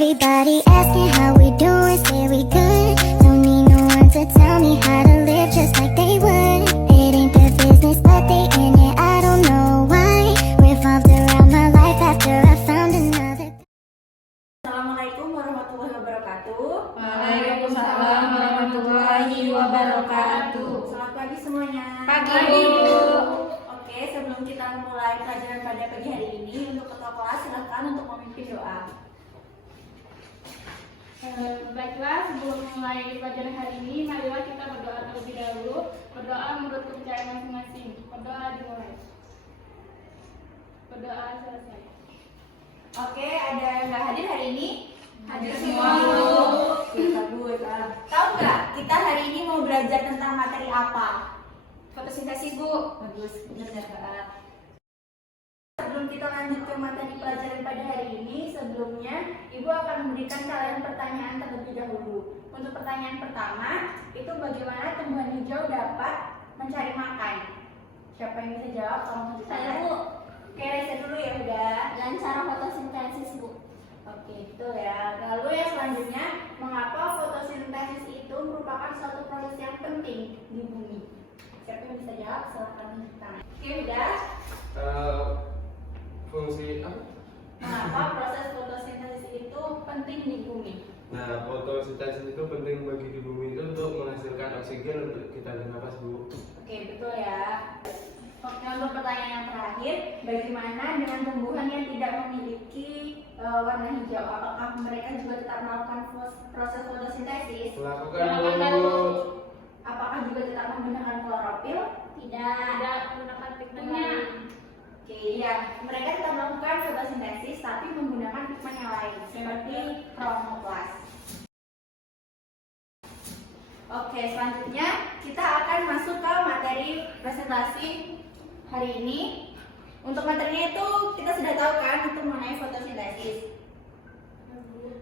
Everybody asking how we doing, say we good. Don't need no one to tell me how to live just like they would. It ain't their business, but they in it, I don't know why. Revolved around my life after I found another. Assalamualaikum warahmatullahi wabarakatuh. Waalaikumsalam warahmatullahi wabarakatuh. Selamat pagi semuanya. Pagi, Bu. Oke, sebelum kita mulai pelajaran pada pagi hari ini, untuk ketua kelas silakan untuk memimpin doa. Baiklah, sebelum mulai pelajaran hari ini, marilah kita berdoa terlebih dahulu. Berdoa menurut kepercayaan masing-masing. Berdoa dimulai. Berdoa selesai. Oke, ada yang nggak hadir hari ini? Hadir semua, Bu. Bagus. Tahu nggak kita hari ini mau belajar tentang materi apa? Fotosintesis, Bu. Bagus, benar Kak. Sebelum kita lanjut ke materi pelajaran pada hari ini, sebelumnya Ibu akan memberikan kalian pertanyaan terlebih dahulu. Untuk pertanyaan pertama, itu bagaimana tumbuhan hijau dapat mencari makan? Siapa yang bisa jawab? Tolong tunjukkan. Saya, Bu. Oke, Raisa dulu ya udah. Dan cara fotosintesis, Bu. Oke, betul ya. Lalu yang selanjutnya, mengapa fotosintesis itu merupakan suatu proses yang penting di bumi? Siapa yang bisa jawab? Silahkan tunjukkan. Oke, udah. Fungsi apa? Mengapa proses fotosintesis itu penting di bumi? Nah, fotosintesis itu penting bagi di bumi itu untuk menghasilkan oksigen untuk kita bernapas, Bu. Oke, betul ya. Oke, untuk pertanyaan yang terakhir, bagaimana dengan tumbuhan yang tidak memiliki warna hijau? Apakah mereka juga tetap melakukan proses fotosintesis? Melakukan, Bu. Apakah juga tetap menggunakan klorofil? Tidak. Tidak menggunakan pigmennya. Oke, ya, mereka tetap melakukan fotosintesis tapi menggunakan pigmen yang lain seperti kromoplas. Oke, selanjutnya kita akan masuk ke materi presentasi hari ini. Untuk materinya itu kita sudah tahu kan itu mengenai fotosintesis.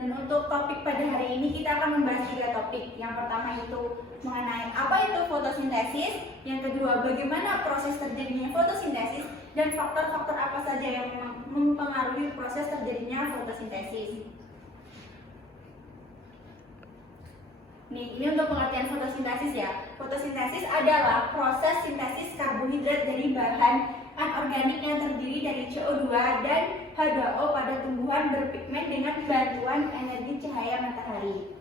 Dan untuk topik pada hari ini kita akan membahas 3 topik. Yang pertama itu mengenai apa itu fotosintesis, yang kedua bagaimana proses terjadinya fotosintesis, dan faktor-faktor apa saja yang mempengaruhi proses terjadinya fotosintesis. Nih, ini untuk pengertian fotosintesis ya. Fotosintesis adalah proses sintesis karbohidrat dari bahan anorganik yang terdiri dari CO2 dan H2O pada tumbuhan berpigmen dengan bantuan energi cahaya matahari.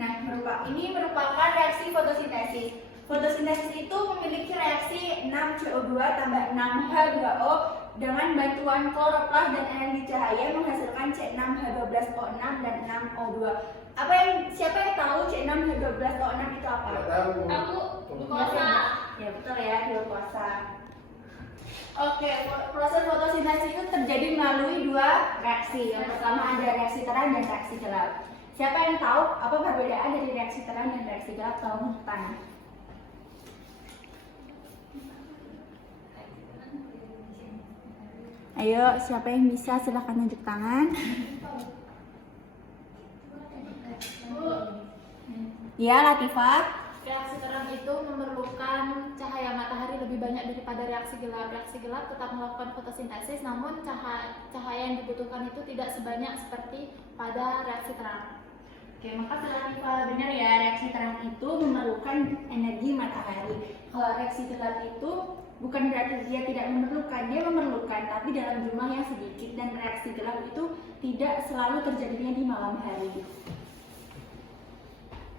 Nah, ini merupakan reaksi fotosintesis. Fotosintesis itu memiliki reaksi 6 CO2 tambah 6 H2O dengan bantuan kloroplas dan energi cahaya menghasilkan C6H12O6 dan 6O2. Siapa yang tahu C6H12O6 itu apa? Nggak tahu. Aku Glukosa. Ya betul ya, glukosa. Oke, proses fotosintesis itu terjadi melalui 2 reaksi. Yang pertama ada reaksi terang dan reaksi gelap. Siapa yang tahu apa perbedaan dari reaksi terang dan reaksi gelap? Tolong tanya. Ayo, siapa yang bisa silahkan tunjuk tangan. Bu, Ya, Latifah. reaksi terang itu memerlukan cahaya matahari lebih banyak daripada reaksi gelap. Reaksi gelap tetap melakukan fotosintesis, namun cahaya yang dibutuhkan itu tidak sebanyak seperti pada reaksi terang. Oke, makasih Latifah. Benar ya, reaksi terang itu memerlukan energi matahari. Kalau reaksi gelap itu bukan berarti dia tidak memerlukan, dia memerlukan tapi dalam jumlah yang sedikit, dan reaksi gelap itu tidak selalu terjadinya di malam hari.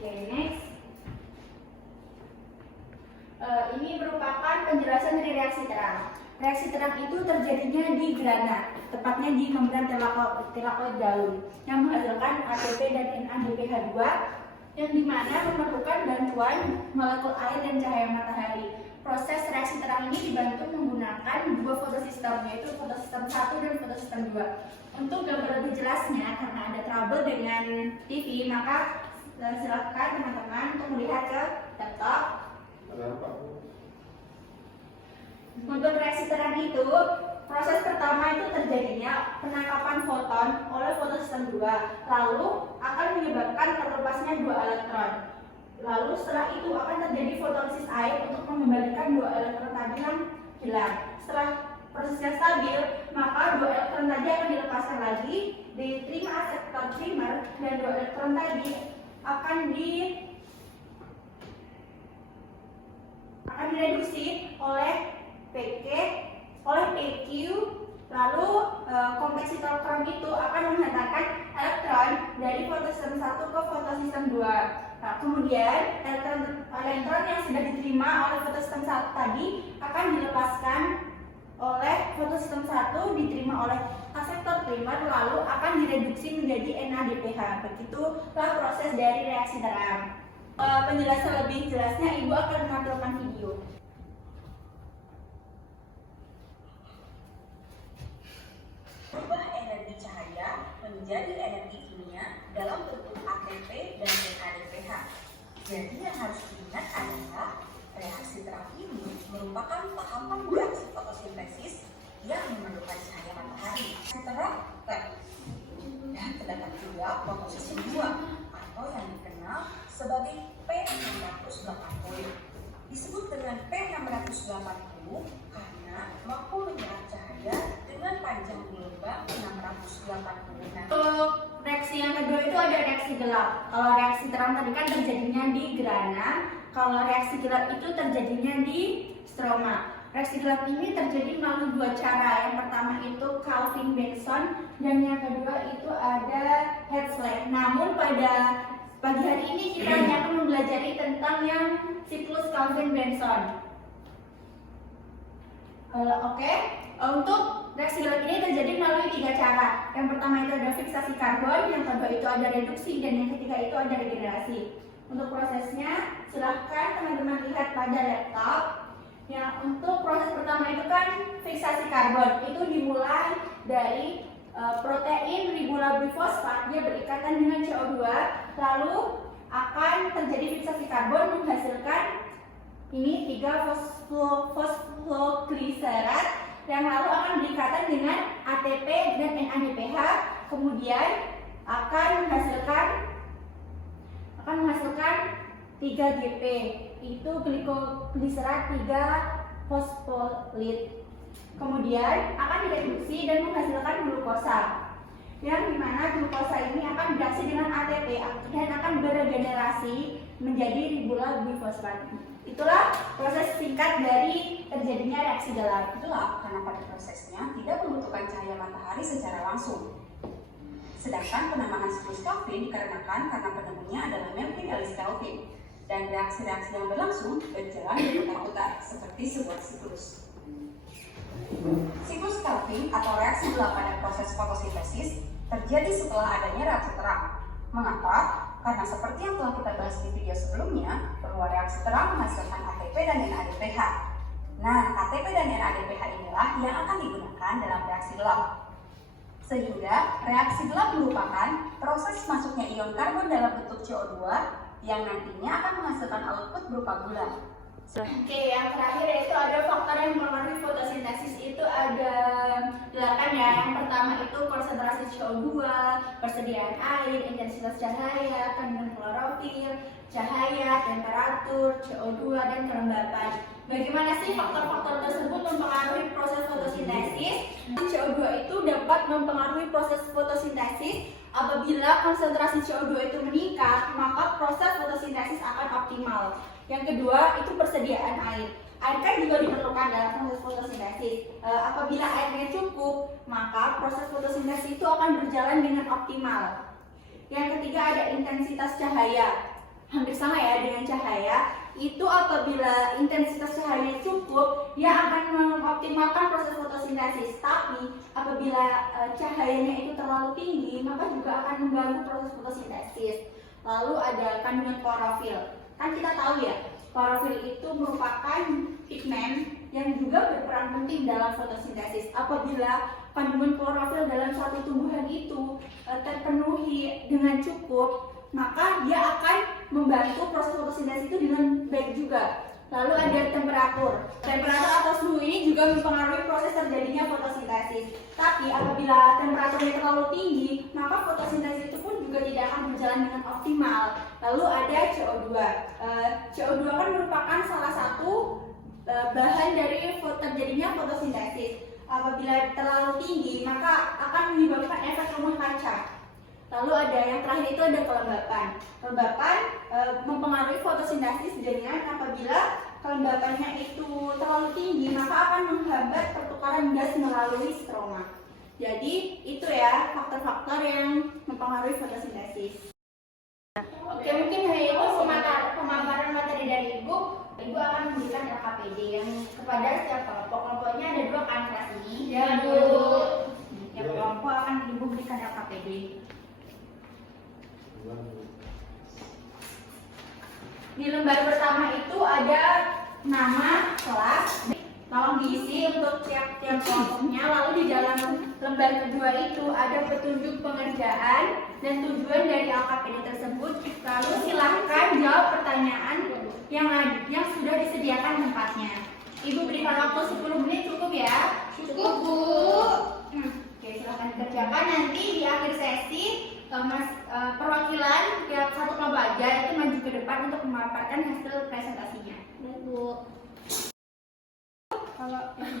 Oke, next. Ini merupakan penjelasan dari reaksi terang. Reaksi terang itu terjadinya di granat, tepatnya di membran telakoid daun, yang menghasilkan ATP dan NADPH2, yang dimana memerlukan bantuan molekul air dan cahaya matahari. Proses reaksi terang ini dibantu menggunakan 2 fotosistem, yaitu fotosistem 1 dan fotosistem 2. Untuk gambar lebih jelasnya, karena ada trouble dengan TV, maka silakan teman-teman untuk melihat ke laptop. Kenapa, Bu? Untuk reaksi terang itu, proses pertama itu terjadinya penangkapan foton oleh fotosistem 2, lalu akan menyebabkan terlepasnya 2 elektron. Lalu setelah itu akan terjadi fotolisis air untuk mengembalikan 2 elektron tadi yang hilang. Setelah prosesnya stabil, maka 2 elektron tadi akan dilepaskan lagi, diterima akseptor primer, dan 2 elektron tadi akan direduksi oleh PQ, lalu kompetitor krom itu akan menghantarkan elektron dari fotosistem 1 ke fotosistem 2. Nah, kemudian elektron yang sudah diterima oleh fotosistem 1 tadi akan dilepaskan oleh fotosistem 1, diterima oleh akseptor primer, lalu akan direduksi menjadi NADPH. Begitulah proses dari reaksi terang. Penjelasan lebih jelasnya Ibu akan menampilkan video. Berubah energi cahaya menjadi energi kimia dalam bentuk ATP dan NADPH. Jadi yang harus diingat adalah reaksi terang ini merupakan tahapan reaksi fotosintesis yang memerlukan cahaya matahari. Terang dan terdapat juga fotosistem 2 atau yang dikenal sebagai P680. Disebut dengan P680 karena mampu menyerap cahaya dengan panjang gelombang 680 nanometer. Untuk reaksi yang kedua itu ada reaksi gelap. Kalau reaksi terang tadi kan terjadinya di grana, kalau reaksi gelap itu terjadinya di stroma. Reaksi gelap ini terjadi melalui 2 cara. Yang pertama itu Calvin-Benson dan yang kedua itu ada Hertzsprung. Namun pada pagi hari ini kita hanya akan mempelajari tentang yang siklus Calvin-Benson. Oke. Untuk reaksi gelap ini terjadi melalui 3 cara. Yang pertama itu ada fiksasi karbon, yang kedua itu ada reduksi, dan yang ketiga itu ada regenerasi. Untuk prosesnya, silahkan teman-teman lihat pada laptop. Ya, untuk proses pertama itu kan fiksasi karbon. Itu dimulai dari protein ribula bifosfat, dia berikatan dengan CO2, lalu akan terjadi fiksasi karbon menghasilkan ini 3 fosfogliserat yang lalu akan berikatan dengan ATP dan NADPH, kemudian akan menghasilkan 3GP, itu glikogliserat 3 fosfolid. Kemudian akan direduksi dan menghasilkan glukosa, yang dimana glukosa ini akan bereaksi dengan ATP dan akan beregenerasi menjadi ribula bifosfat. Itulah proses singkat dari terjadinya reaksi gelap. Itulah karena pada prosesnya tidak membutuhkan cahaya matahari secara langsung. Sedangkan penambahan siklus Calvin dikarenakan karena penemunya adalah Melvin Ellis Calvin, dan reaksi-reaksi yang berlangsung berjalan berputar-putar seperti sebuah siklus. Siklus Calvin atau reaksi gelap pada proses fotosintesis terjadi setelah adanya reaksi terang. Mengapa? Karena seperti yang telah kita bahas di video sebelumnya, bahwa reaksi terang menghasilkan ATP dan NADPH. Nah, ATP dan NADPH inilah yang akan digunakan dalam reaksi gelap. Sehingga reaksi gelap merupakan proses masuknya ion karbon dalam bentuk CO2 yang nantinya akan menghasilkan output berupa gula. Oke, yang terakhir yaitu ada faktor yang mempengaruhi fotosintesis, itu ada 8 ya. Yang pertama itu konsentrasi CO2, persediaan air, intensitas cahaya, kandungan klorofil, cahaya, temperatur, CO2, dan kelembapan. Bagaimana sih faktor-faktor tersebut mempengaruhi proses fotosintesis? CO2 itu dapat mempengaruhi proses fotosintesis. Apabila konsentrasi CO2 itu meningkat, maka proses fotosintesis akan optimal. Yang kedua itu persediaan air. Air kan juga diperlukan dalam proses fotosintesis. Apabila airnya cukup, maka proses fotosintesis itu akan berjalan dengan optimal. Yang ketiga ada intensitas cahaya. Hampir sama ya dengan cahaya. Itu apabila intensitas cahaya cukup, dia akan mengoptimalkan proses fotosintesis. Tapi apabila cahayanya itu terlalu tinggi, maka juga akan mengganggu proses fotosintesis. Lalu ada kandungan klorofil. Kan kita tahu ya, klorofil itu merupakan pigmen yang juga berperan penting dalam fotosintesis. Apabila kandungan klorofil dalam suatu tumbuhan itu terpenuhi dengan cukup, maka dia akan membantu proses fotosintesis itu dengan baik juga. Lalu ada temperatur. Temperatur atau suhu ini juga mempengaruhi proses terjadinya fotosintesis. Tapi apabila temperaturnya terlalu tinggi, maka fotosintesis itu pun juga tidak akan berjalan dengan optimal. Lalu ada CO2. CO2 kan merupakan salah satu bahan dari terjadinya fotosintesis. apabila terlalu tinggi maka akan menyebabkan efek rumah kaca. Lalu ada yang terakhir itu ada kelembapan. Kelembapan mempengaruhi fotosintesis dengan apabila kelembapannya itu terlalu tinggi maka akan menghambat pertukaran gas melalui stroma. Jadi itu ya faktor-faktor yang mempengaruhi fotosintesis. Oke, mungkin hari ini pemaparan materi dari Ibu akan memberikan LKPD yang kepada setiap kelompok. Kelompoknya ada 2 kan kelas ini. Ya, Bu. Setiap kelompok akan Ibu berikan LKPD. Di lembar pertama itu ada nama kelas, tolong diisi untuk tiap kelompoknya. Lalu di dalam lembar kedua itu ada petunjuk pengerjaan dan tujuan dari LKPD tersebut. Lalu silahkan jawab pertanyaan yang sudah disediakan tempatnya. Ibu berikan waktu 10 menit cukup ya? Cukup, Bu. Oke, silahkan dikerjakan. Nanti di akhir sesi perwakilan tiap satu kelompok aja itu maju ke depan untuk memaparkan hasil presentasinya. Bu. Kalau yang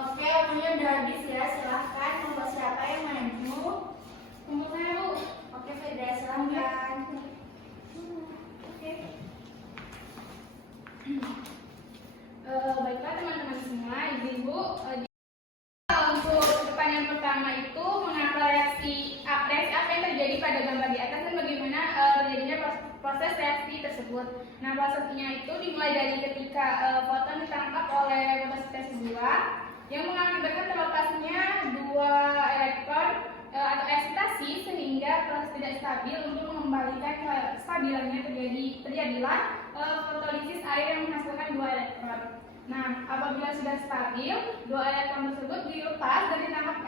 Oke, waktunya udah habis ya. Silahkan kelompok siapa yang maju? Kelompok saya, Bu. Oke, Fedra, silahkan. Oke. Baiklah teman-teman semua, ibu-ibu, untuk pertanyaan pertama itu mengapa reaksi apa yang terjadi pada gambar di atas dan bagaimana terjadinya proses reaksi tersebut. Nah, prosesnya itu dimulai dari ketika foton ditangkap oleh fotosintesis 2 yang mengakibatkan terlepasnya 2 elektron atau eksitasi sehingga proses tidak stabil. Untuk mengembalikan kestabilannya terjadilah fotolisis air yang menghasilkan 2 elektron. Nah, apabila sudah stabil, 2 elektron tersebut dilepas dan ditangkap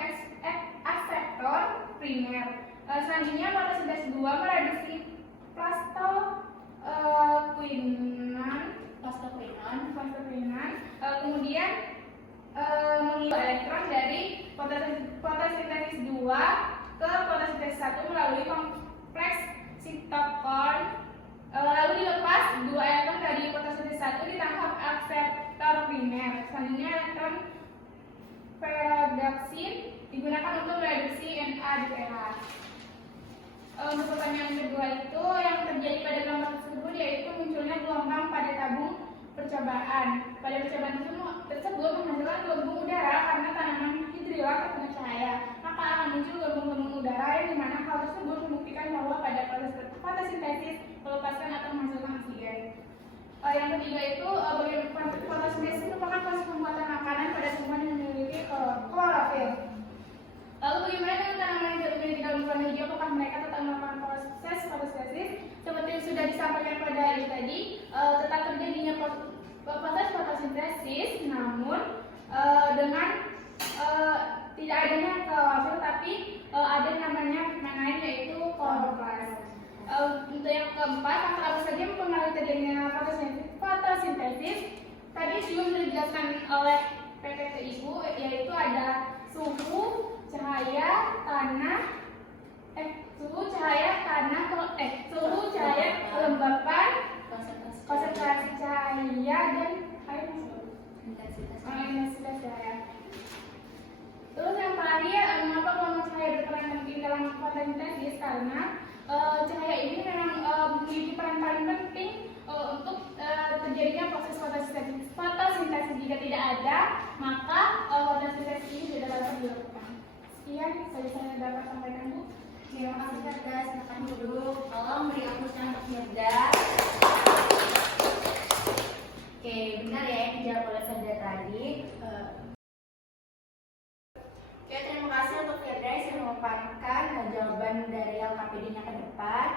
akseptor primer. Selanjutnya fotosintesis 2 mereduksi plastoquinon, kemudian mengirim elektron dari fotosintesis 2 ke fotosintesis 1 melalui kompleks sitokron. Lalu dilepas 2 elektron dari fotosintesis 1 ditangkap akseptor primer. Selanjutnya elektron perodoksin digunakan untuk mereduksi NADPH. Untuk pertanyaan kedua itu yang terjadi pada gambar tersebut yaitu munculnya gelombang pada tabung percobaan. Pada percobaan tersebut menghasilkan gelombang udara karena tanaman hidrilla terkena cahaya. Maka akan muncul gelombang udara yang dimana hal tersebut membuktikan bahwa pada proses fotosintesis melepaskan atau menghasilkan oksigen. Yang ketiga itu fotosintesis merupakan proses pembuatan makanan pada tumbuhan yang memiliki klorofil. Lalu bagaimana dengan tanaman yang tidak memiliki daun warna hijau? Apakah mereka tetap melakukan proses fotosintesis? Seperti yang sudah disampaikan pada hari tadi, tetap terjadinya proses fotosintesis, namun dengan tidak adanya klorofil, tapi ada namanya pigmen lain yaitu kloroplast. Untuk yang keempat, faktor apa saja mempengaruhi terjadinya fotosintesis? Tadi juga sudah dijelaskan oleh PPT Ibu, yaitu ada suhu, cahaya, kelembapan, konsentrasi cahaya dan intensitas cahaya. Terus yang terakhir, mengapa gelombang cahaya berperan penting dalam fotosintesis? Karena cahaya ini memang memiliki peran paling penting untuk terjadinya proses fotosintesis. Jika tidak ada, maka fotosintesis ini tidak dapat dilakukan. Sekian saya dapat sampaikan, Bu. Terima kasih, Fedra. Silakan dulu. Tolong beri aplausnya untuk Fedra. Oke, benar ya yang dijawab oleh Fedra tadi. Oke, terima kasih untuk Fedra yang sudah memaparkan jawaban dari LKPD-nya ke depan.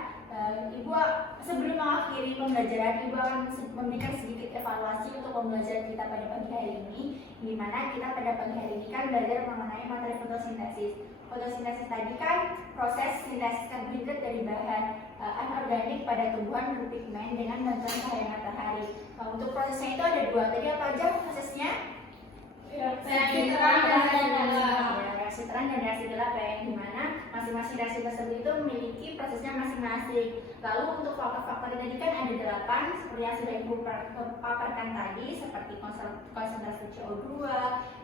Ibu sebelum mengakhiri pembelajaran, Ibu akan memberikan sedikit evaluasi untuk pembelajaran kita pada pagi hari ini, di mana kita pada pagi hari ini kan belajar mengenai materi fotosintesis. Fotosintesis tadi kan proses sintesis karbohidrat dari bahan anorganik pada tumbuhan berpigmen dengan bantuan cahaya matahari. Untuk prosesnya itu ada 2. Tadi apa aja prosesnya? Reaksi terang dan reaksi gelap. Reaksi terang dan reaksi gelap ya, yang dimana masing-masing reaksi tersebut itu memiliki prosesnya masing-masing. Lalu untuk faktor-faktor tadi kan ada 8 seperti yang sudah Ibu paparkan tadi, seperti konsentrasi CO2,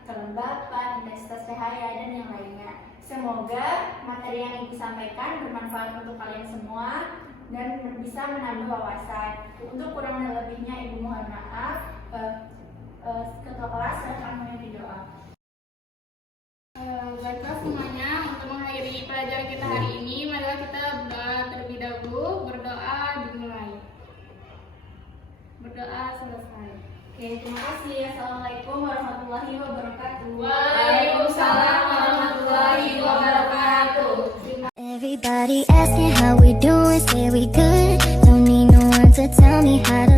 kelembapan, intensitas cahaya, dan yang lainnya. Semoga materi yang Ibu sampaikan bermanfaat untuk kalian semua dan bisa menambah wawasan. Untuk kurang dan lebihnya Ibu mohon maaf. Ketua kelas silakan memimpin doa. Baiklah semuanya, untuk mengakhiri pelajaran kita hari ini, marilah kita berdoa terlebih dahulu. Berdoa dimulai. Berdoa selesai. Oke, terima kasih. Assalamualaikum warahmatullahi wabarakatuh. Waalaikumsalam warahmatullahi wabarakatuh. Everybody asking how we doing, say we good. Don't need no one to tell me how to